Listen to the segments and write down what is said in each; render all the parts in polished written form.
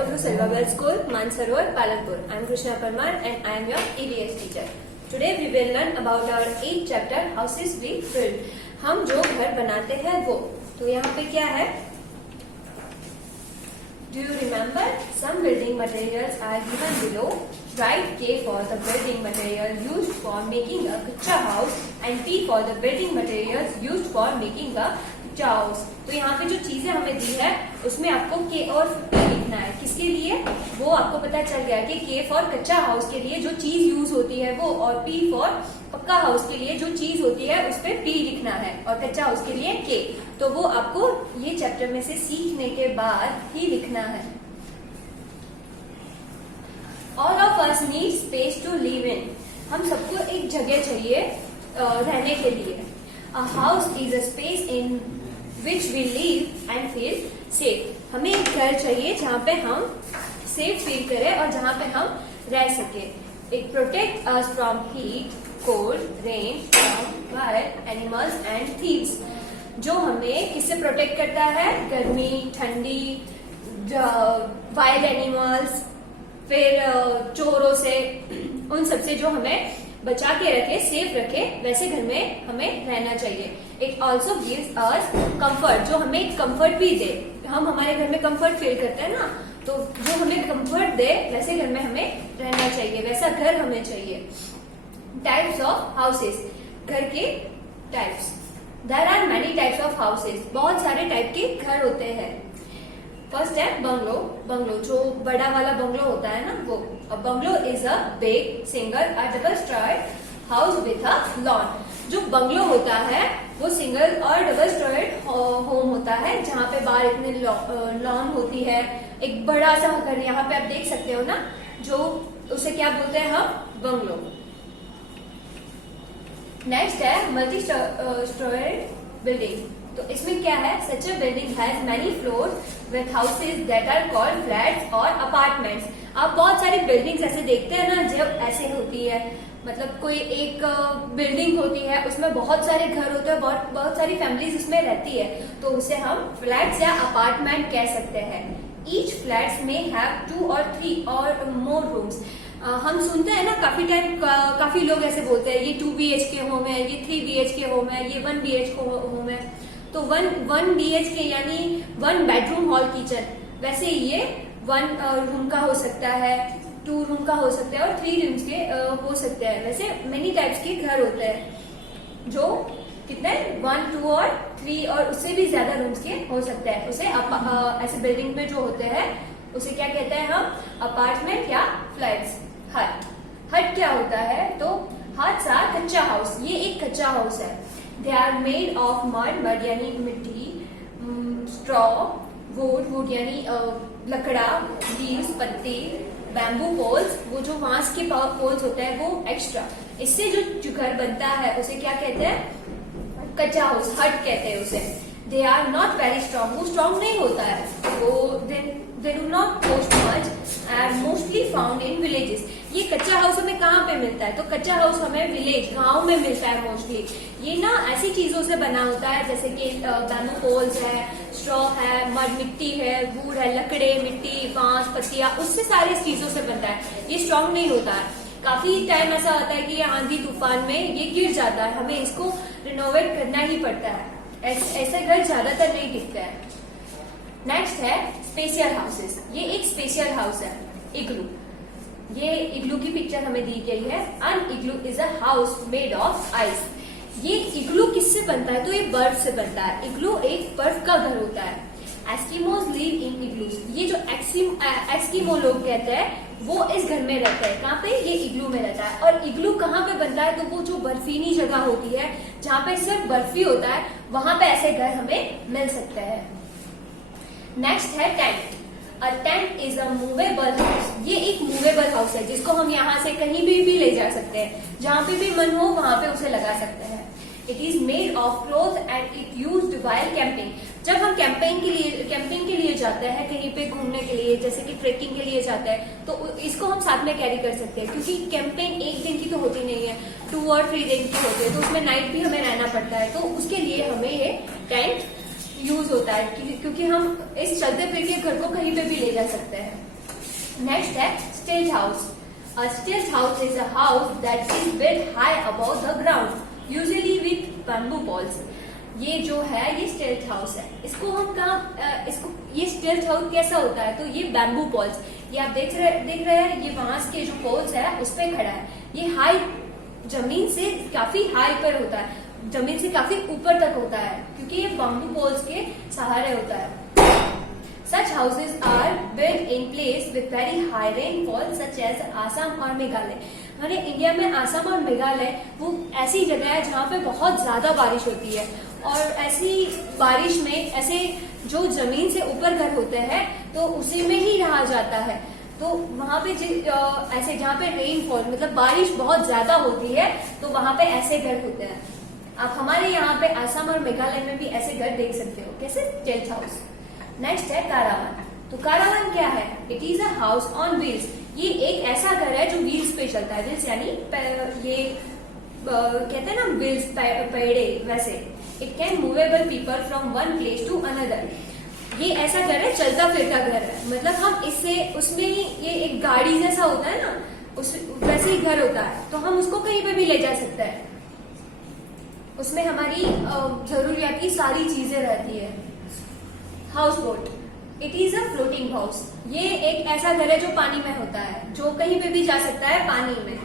welcome to Silverbell School, Mansarovar, Palanpur. I am Krishna Parmar and I am your EVS teacher. Today we will learn about our 8th chapter, houses we build. हम जो घर बनाते हैं वो, तो यहाँ पे क्या है? Do you remember? Some building materials are given below. Write K for the building material used for making a kacha house and P for the building materials used for making a kacha house. तो यहाँ पे जो चीजें हमें दी है उसमें आपको K और P लिखना है. किसके लिए? वो आपको पता चल गया कि K फॉर कच्चा हाउस के लिए जो चीज यूज होती है वो, और P फॉर पक्का हाउस के लिए जो चीज होती है उस पे P लिखना है, और कच्चा हाउस के लिए K. तो वो आपको ये चैप्टर में से सीखने के बाद ही लिखना है. All of us need space to live in. हम सबको एक जगह चाहिए रहने के लिए. A house is a space in which we live and feel safe. हमें एक घर चाहिए जहाँ पे हम सेफ फील करें और जहाँ पे हम रह सके. It protect us from heat, cold, rain, storm, wild animals and thieves. जो हमें किससे प्रोटेक्ट करता है? गर्मी, ठंडी, वाइल्ड एनिमल्स, फिर चोरों से, उन सबसे जो हमें बचा के रखे, सेफ रखे, वैसे घर में हमें रहना चाहिए. It also gives us comfort. जो हमें कंफर्ट भी दे. हम हमारे घर में कंफर्ट फील करते हैं ना, तो जो हमें कंफर्ट दे वैसे घर में हमें रहना चाहिए, वैसा घर हमें चाहिए. Types of houses. घर के types. There are many types of houses. बहुत सारे टाइप के घर होते हैं. फर्स्ट है बंगलो. बंगलो जो बड़ा वाला बंगलो होता है ना, वो. Bungalow is a big single double stored house with a lawn. जो बंगलो होता है वो सिंगल और डबल स्टोर्ड होम होता है जहाँ पे बाहर इतने लॉन होती है. एक बड़ा सा घर यहाँ पे आप देख सकते हो ना, जो उसे क्या बोलते हैं हम? बंगलो. नेक्स्ट है मल्टी स्टोर्ड बिल्डिंग. तो इसमें क्या है? Such a building has many floors with houses that are called flats और अपार्टमेंट्स. आप बहुत सारी बिल्डिंग्स ऐसे देखते हैं ना, जब ऐसे होती है, मतलब कोई एक बिल्डिंग होती है, उसमें बहुत सारे घर होते हैं, बहुत सारी फैमिलीज उसमें रहती है, तो उसे हम फ्लैट्स या अपार्टमेंट कह सकते हैं. ईच फ्लैट्स में हैव 2 or 3 और मोर रूम्स. हम सुनते हैं ना काफी टाइम, काफी लोग ऐसे बोलते हैं ये 2 BHK होम है, ये 3 BHK होम है, ये 1 BHK होम है. तो 1 BHK यानी 1 बेडरूम हॉल किचन. वैसे ये 1 रूम का हो सकता है, 2 रूम का हो सकता है और 3 रूम्स के हो सकते हैं. वैसे मेनी टाइप्स के घर होते हैं जो कितने 1, 2 और 3 और उससे भी ज्यादा रूम्स के हो सकते हैं. उसे ऐसे बिल्डिंग में जो होते हैं उसे क्या कहते हैं हम? अपार्टमेंट या फ्लैट्स. हट. हट क्या होता है? तो हट्स आर कच्चा हाउस. ये एक कच्चा हाउस है. They are made of mud. Mud यानी मिट्टी, स्ट्रॉ, वुड यानी लकड़ा, लीव्स पत्ती, बैम्बू पोल्स, वो जो बांस के पोल्स होते हैं वो एक्स्ट्रा. इससे जो घर बनता है उसे क्या कहते हैं? कच्चा हाउस, हट कहते हैं उसे. They are not very strong. वो स्ट्रॉन्ग नहीं होता है. वो they do not cost much and mostly found in villages. ये कच्चा हाउस हमें कहाँ पे मिलता है? तो कच्चा हाउस हमें विलेज, गांव में मिलता है मोस्टली. ये ना ऐसी चीजों से बना होता है जैसे कि बैम्बू पोल्स है, स्ट्रॉ है, मड मिट्टी है, वुड है, लकड़े, मिट्टी, बांस, पत्तियां, उससे सारी चीजों से बनता है. ये स्ट्रॉन्ग नहीं होता है. काफी टाइम ऐसा होता है कि आंधी तूफान में ये गिर जाता है, हमें इसको रिनोवेट करना ही पड़ता है. ऐसे घर ज्यादातर नहीं टिकते हैं. नेक्स्ट है स्पेशियल हाउसेस. ये एक स्पेशियल हाउस है. इग्लू. ये इग्लू की पिक्चर हमें दी गई है. An igloo is a house made of ice. ये इग्लू किससे बनता है? तो ये बर्फ से बनता है. इग्लू एक बर्फ का घर होता है. Eskimos live in igloos. ये जो एस्किमो लोग कहते हैं वो इस घर में रहते हैं. कहाँ पे? ये इग्लू में रहता है. और इग्लू कहाँ पे बनता है? तो वो जो बर्फीली जगह होती है जहाँ पे सिर्फ बर्फ ही होता है, वहां पे ऐसे घर हमें मिल सकते हैं. नेक्स्ट है tent. A tent is a movable house. ये एक मूवेबल हाउस है जिसको हम यहाँ से कहीं भी ले जा सकते हैं. जहाँ पे भी मन हो वहां पे उसे लगा सकते हैं. It is made of cloth and it used while camping. जब हम कैंपिंग के लिए जाते हैं कहीं पे घूमने के लिए, जैसे कि ट्रेकिंग के लिए जाते हैं, तो इसको हम साथ में कैरी कर सकते हैं. क्योंकि कैंपिंग एक दिन की तो होती नहीं है, 2 और 3 दिन की होती है, तो उसमें नाइट भी हमें रहना पड़ता है. तो उसके लिए हमें ये टेंट यूज होता है, क्योंकि हम इस चलते फिरते घर को कहीं पे भी ले जा सकते हैं. नेक्स्ट है स्टिल्ट house. A stilt house is a house that is built high above the ground, usually with bamboo poles. ये जो है ये स्टिल्ट हाउस है। इसको हम इसको ये स्टिल्ट हाउस कैसा होता है, तो ये बैम्बू पोल्स, ये आप देख रहे हैं, ये बांस के जो पोल्स है उस पे खड़ा है। ये हाई जमीन से काफी हाई पर होता है, जमीन से काफी ऊपर तक होता है, क्योंकि ये बैम्बू पोल्स के सहारे होता है। Such houses are built in place with very high rainfall such as Assam और मेघालय। हमारे इंडिया में आसाम और मेघालय वो ऐसी जगह है जहाँ पे बहुत ज्यादा बारिश होती है, और ऐसी बारिश में ऐसे जो जमीन से ऊपर घर होते हैं तो उसी में ही रहा जाता है। तो वहाँ पे ऐसे जहाँ पे रेनफॉल मतलब बारिश बहुत ज्यादा होती है तो वहाँ पे ऐसे घर होते हैं। आप हमारे यहाँ पे आसाम और मेघालय में भी ऐसे घर देख सकते हो। कैसे? स्टिल्ट हाउस। नेक्स्ट है कारावान। तो कारावान क्या है? It is a house on wheels. ये एक ऐसा घर है जो व्हील्स पे चलता है। व्हील्स यानी ये कहते हैं ना व्हील्स, पेड़े, वैसे। It can movable people from one place to another. ये ऐसा घर है, चलता फिरता घर है, मतलब हम इससे उसमें ही ये एक गाड़ी जैसा होता है ना, उस वैसे ही घर होता है, तो हम उसको कहीं पे भी ले जा सकते हैं। उसमें हमारी जरूरियात की सारी चीजें रहती है। House boat. It is a floating house. ये एक ऐसा घर है जो पानी में होता है, जो कहीं पे भी जा सकता है पानी में।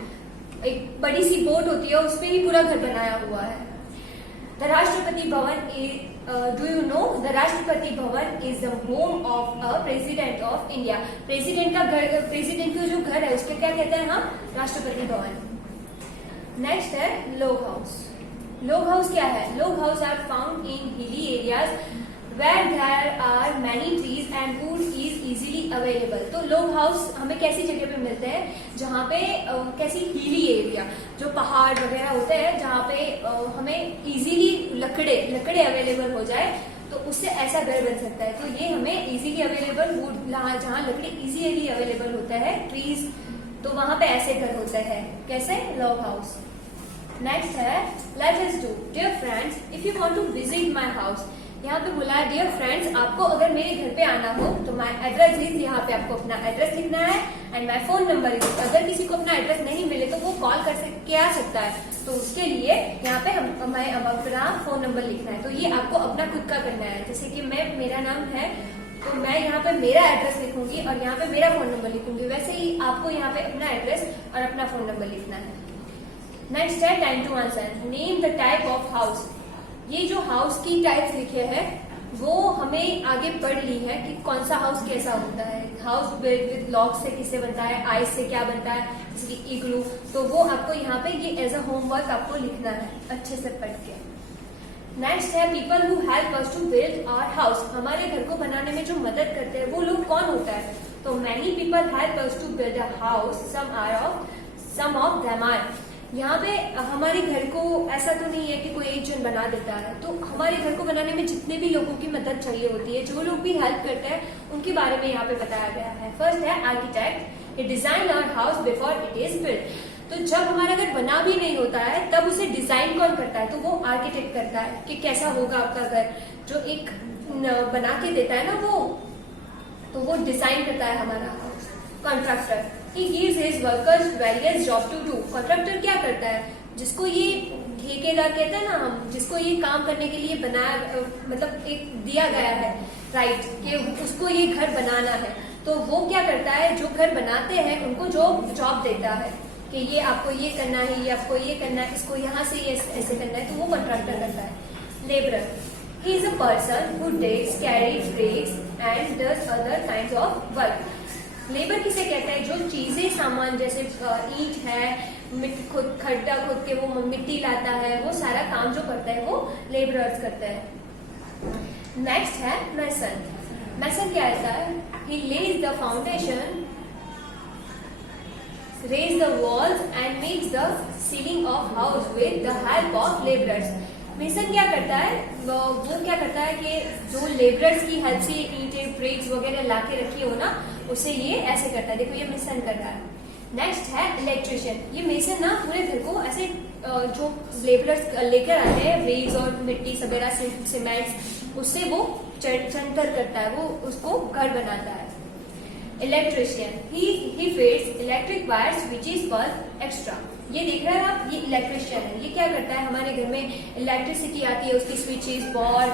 एक बड़ी सी बोट होती है, उस पे ही पूरा घर बनाया हुआ है। The Rashtrapati Bhavan is, do you know, the Rashtrapati Bhavan is the home of a president of India. President का घर, प्रेसिडेंट का जो घर है उसके क्या कहते हैं हम? राष्ट्रपति भवन। नेक्स्ट है लॉग हाउस। लॉग हाउस क्या है? Log house are found in hilly areas where there are many trees and food is easily available। तो लॉग हाउस हमें कैसी जगह पे मिलते हैं? जहाँ पे कैसी हिली एरिया, जो पहाड़ वगैरह होते हैं, जहाँ पे हमें इजीली लकड़े अवेलेबल हो जाए, तो उससे ऐसा घर बन सकता है। तो ये हमें इजीली अवेलेबल वुड, जहाँ लकड़ी इजीली अवेलेबल होता है, ट्रीज, तो वहां पे ऐसे घर होते हैं। कैसे? Log house. नेक्स्ट है let us do. Dear friends, if you want to visit my house, यहाँ पे बोला है डियर फ्रेंड्स, आपको अगर मेरे घर पे आना हो तो माय एड्रेस इज, यहाँ पे आपको अपना एड्रेस लिखना है, and my phone number is. अगर किसी को अपना एड्रेस नहीं मिले तो वो कॉल के आ सकता है, तो उसके लिए यहाँ पे हमें अपना फोन नंबर लिखना है। तो ये आपको अपना खुद का करना है। जैसे कि मेरा नाम है तो मैं यहाँ पे मेरा एड्रेस लिखूंगी और यहाँ पे मेरा फोन नंबर लिखूंगी, वैसे ही आपको यहाँ पे अपना एड्रेस और अपना फोन नंबर लिखना है। नेक्स्ट है time to answer. Name the type of house. ये जो हाउस की टाइप्स लिखे हैं वो हमें आगे पढ़ ली है कि कौन सा हाउस कैसा होता है। हाउस बिल्ट विद लॉग से किससे बनता है, आइस से क्या बनता है, जैसे कि इग्लू, तो वो आपको यहाँ पे ये एज अ होमवर्क आपको लिखना है अच्छे से पढ़ के। नेक्स्ट है people who help us to build our house. हमारे घर को बनाने में जो मदद करते हैं वो लोग कौन होता है? तो many people help us to build a house, some of them are. यहाँ पे हमारे घर को ऐसा तो नहीं है कि कोई एक जन बना देता है, तो हमारे घर को बनाने में जितने भी लोगों की मदद चाहिए होती है, जो लोग भी हेल्प करते हैं, उनके बारे में यहाँ पे बताया गया है। फर्स्ट है architect. It design our house before it is built. तो जब हमारा घर बना भी नहीं होता है तब उसे डिजाइन कौन करता है? तो वो आर्किटेक्ट करता है कि कैसा होगा आपका घर। जो एक बना के देता है ना वो, तो वो डिजाइन करता है हमारा house. Contractor. He gives his workers various job to do। Contractor क्या करता है? जिसको ये ठेकेदार कहते हैं ना हम, जिसको ये काम करने के लिए बनाया, मतलब एक दिया गया है राइट कि उसको ये घर बनाना है, तो वो क्या करता है? जो घर बनाते हैं उनको जॉब देता है कि ये आपको ये करना है, ये आपको ये करना है, इसको यहाँ से ये ऐसे करना है, तो वो कॉन्ट्रैक्टर करता है। Labourer. He is a person who digs, carries, breaks and does other kinds of work। Labour किसे कहते हैं? जो चीजें, सामान, जैसे ईंट है, खड्डा खोद के वो मिट्टी लाता है, वो सारा काम जो करता है वो लेबरर्स करते हैं। नेक्स्ट है मैसन। मैसन क्या होता है? He lays the foundation, raises the walls and makes the ceiling of house with the help of labourers. Mason क्या करता है? वो क्या करता है कि जो लेबरर्स की हेल्प से ईंटें, ब्रिक्स वगैरह लाके रखी हो ना, उसे ये ऐसे करता है। देखो ये मेसन कर रहा है। नेक्स्ट है इलेक्ट्रिशियन। ये मेसन ना पूरे घर को ऐसे जो लेबरर्स लेकर आते हैं, ब्रिक्स और मिट्टी वगैरह, सीमेंट्स, उससे वो चंतर करता है, वो उसको घर बनाता है। Electrician, he fits electric wires which is worth extra. ये देख रहे हैं आप, ये इलेक्ट्रिशियन है। ये क्या करता है, हमारे घर में इलेक्ट्रिसिटी आती है, उसकी स्विचेस, बोर्ड,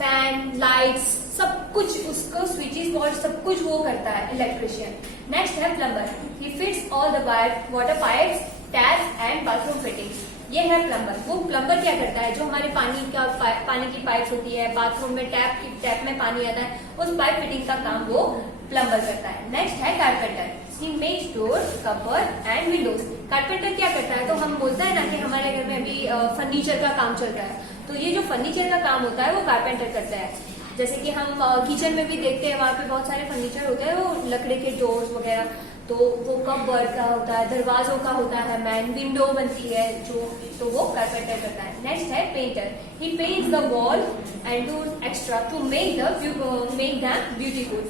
फैन, लाइट्स, सब कुछ उसको स्विचेस, बोर्ड, सब कुछ वो करता है इलेक्ट्रिशियन। नेक्स्ट है plumber, he fits all the water pipes, taps and bathroom fittings. ये है प्लम्बर। वो प्लम्बर क्या करता है, जो हमारे पानी की पाइप होती है, बाथरूम में टैप में पानी आता है, उस पाइप फिटिंग का काम वो प्लम्बर करता है। नेक्स्ट है carpenter, he makes doors, cupboard and Windows. Carpenter क्या करता है, तो हम बोलते हैं ना कि हमारे घर में अभी फर्नीचर का काम चल रहा है, तो ये जो फर्नीचर का काम होता है वो कारपेंटर करता है। जैसे कि हम किचन में भी देखते हैं, वहां पे बहुत सारे फर्नीचर होते हैं, वो लकड़े के डोर्स वगैरह, तो वो कबर्ड का होता है, दरवाजों का होता है, मैन विंडो बनती है जो, तो वो कारपेंटर करता है। नेक्स्ट है painter, he paints the wall and do extra to make them beautiful.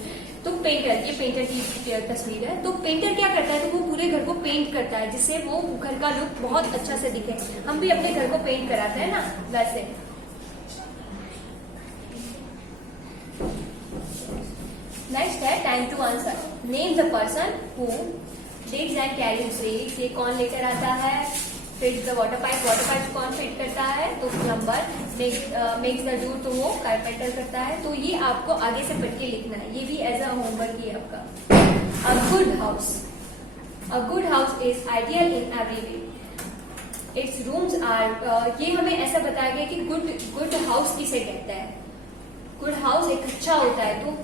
तो पेंटर, ये पेंटर की तस्वीर है। तो पेंटर क्या करता है, तो वो पूरे घर को पेंट करता है, जिससे वो घर का लुक बहुत अच्छा से दिखे। हम भी अपने घर को पेंट कराते हैं ना, वैसे। नेक्स्ट है time to answer, name the person who digs and carries racks. ये कौन लेकर आता है, फिट द वाटर पाइप कौन फिट करता है, तो प्लम्बर। मेक्स द डोर, तो वो कारपेंटर करता है। तो ये आपको आगे से पढ़ के लिखना है, ये भी एज अ होमवर्क ही है आपका। A good house is ideal in every way, its rooms are, ये हमें ऐसा बताया गया कि गुड हाउस किसे कहते हैं। गुड हाउस एक अच्छा होता है, तो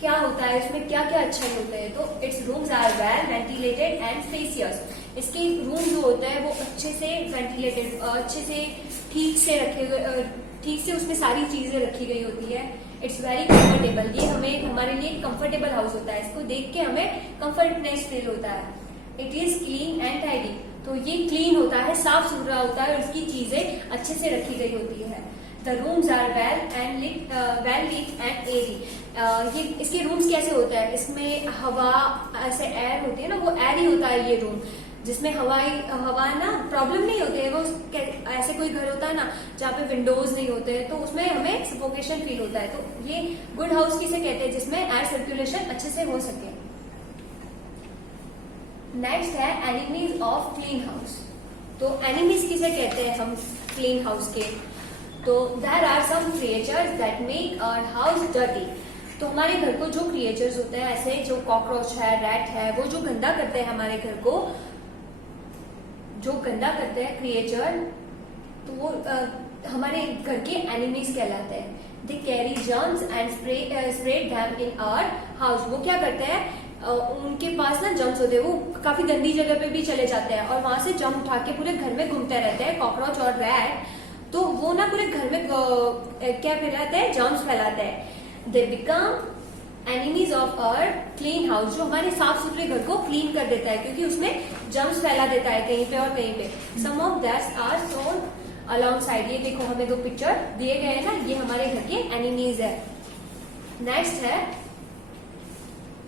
क्या होता है उसमें, क्या क्या अच्छाई होते हैं, तो its rooms are well ventilated and spacious. इसके रूम जो होता है वो अच्छे से वेंटिलेटेड, अच्छे से ठीक से रखे गए, ठीक से उसमें सारी चीजें रखी गई होती है। इट्स वेरी कंफर्टेबल, ये हमारे लिए कंफर्टेबल हाउस होता है, इसको देख के हमें कंफर्टनेस फील होता है। It is clean and tidy, तो ये क्लीन होता है, साफ सुथरा होता है, और इसकी चीजें अच्छे से रखी गई होती है। The rooms are well lit and airy, ये इसके रूम्स कैसे होता है, इसमें हवा ऐसे एयर होती है ना, वो एयर ही होता है ये रूम, जिसमें हवा ना प्रॉब्लम नहीं होती है। वो ऐसे कोई घर होता है ना जहाँ पे विंडोज नहीं होते हैं, तो उसमें हमें सफोकेशन फील होता है। तो ये गुड हाउस किसे कहते हैं, जिसमें एयर सर्कुलेशन अच्छे से हो सके। नेक्स्ट है एनिमीज ऑफ क्लीन हाउस, तो एनिमीज किसे कहते हैं हम क्लीन हाउस के, तो there are some creatures that make our house dirty. तो हमारे घर को जो क्रिएचर्स होते हैं, ऐसे जो कॉकरोच है, रैट है, वो जो गंदा करते हैं हमारे घर को, जो गंदा करते हैं क्रिएचर, तो वो हमारे घर के एनिमीज कहलाते हैं। They carry germs and spread them in our house. वो क्या करते हैं, उनके पास ना जर्म्स होते हैं, वो काफी गंदी जगह पे भी चले जाते हैं और वहां से जर्म उठा के पूरे घर में घूमते रहते हैं, कॉकरोच और रैट। तो वो ना पूरे घर में क्या फैलाते हैं, जर्म्स फैलाते हैं। They become enemies of our clean house, जो हमारे साफ सुथरे घर को क्लीन कर देता है, क्योंकि उसमें जर्म्स फैला देता है कहीं पे और कहीं पे। Some of that's are shown alongside, ये देखो हमें दो पिक्चर दिए गए हैं ना, ये हमारे घर के एनिमीज है। नेक्स्ट है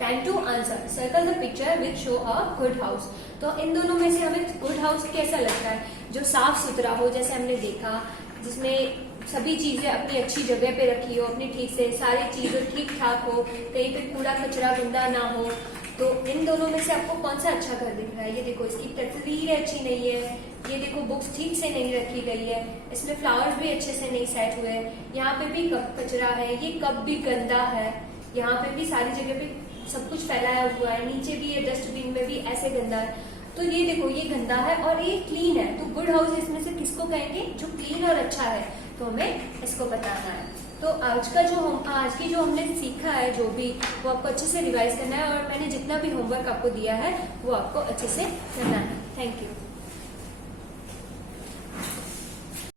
time to answer, circle the picture which show a good house. तो इन दोनों में से हमें गुड हाउस कैसा लगता है, जो साफ सुथरा हो, जैसे हमने देखा, जिसमें सभी चीजें अपनी अच्छी जगह पे रखी हो, अपनी ठीक से सारी चीजें ठीक ठाक हो, कहीं पे कूड़ा कचरा गंदा ना हो। तो इन दोनों में से आपको कौन सा अच्छा घर दिख रहा है, ये देखो इसकी तस्वीर अच्छी नहीं है, ये देखो बुक्स ठीक से नहीं रखी गई है, इसमें फ्लावर्स भी अच्छे से नहीं सेट हुए, यहाँ पे भी कचरा है, ये कप भी गंदा है, यहाँ पे भी सारी जगह पे सब कुछ फैलाया हुआ है, नीचे भी ये डस्टबिन में भी ऐसे गंदा है। तो ये देखो ये गंदा है और ये क्लीन है, तो गुड हाउस इसमें से किसको कहेंगे, जो क्लीन और अच्छा है, तो हमें इसको बताना है। तो आज की जो हमने सीखा है, जो भी, वो आपको अच्छे से रिवाइज करना है, और मैंने जितना भी होमवर्क आपको दिया है वो आपको अच्छे से करना है। Thank you.